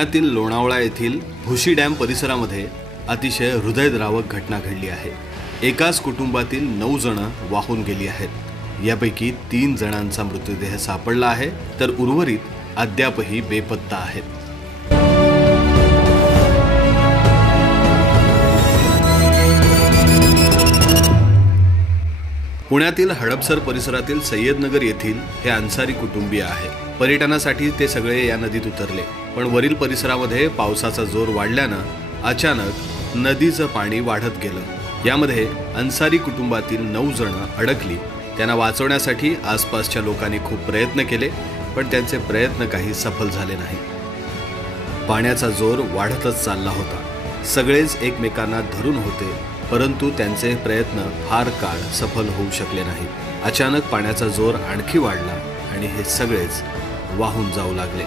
पुण्यातील लोणावळा येथील भुशी डॅम परिसरामध्ये अतिशय हृदयद्रावक घटना घडली आहे। एकाच कुटुंबातील 9 जण वाहून गेली आहेत। यापैकी 3 जणांचा मृतदेह सापडला आहे, तर उर्वरित अद्यापही बेपत्ता आहेत। पुण्यातील हडपसर परिसरातील सय्यदनगर येथील हे अन्सारी कुटुंबीय आहे। पर्यटनासाठी ते सगळे या नदीत उतरले, पण वरील परिसरामध्ये पावसाचा जोर वाढल्यानं अचानक नदीचं पाणी वाढत गेलं। यामध्ये अन्सारी कुटुंबातील 9 जण अडकली। त्यांना वाचवण्यासाठी आसपासच्या लोकांनी खूप प्रयत्न केले, पण त्यांचे प्रयत्न काही सफल झाले नाही। पाण्याचा जोर वाढतच चालला होता। सगळेच एकमेकांना धरून होते, परंतु त्यांचे प्रयत्न फार काळ सफल होऊ शकले नाहीत। अचानक पाण्याचा जोर आणखी वाढला आणि हे सगळेच वाहून जाऊ लागले।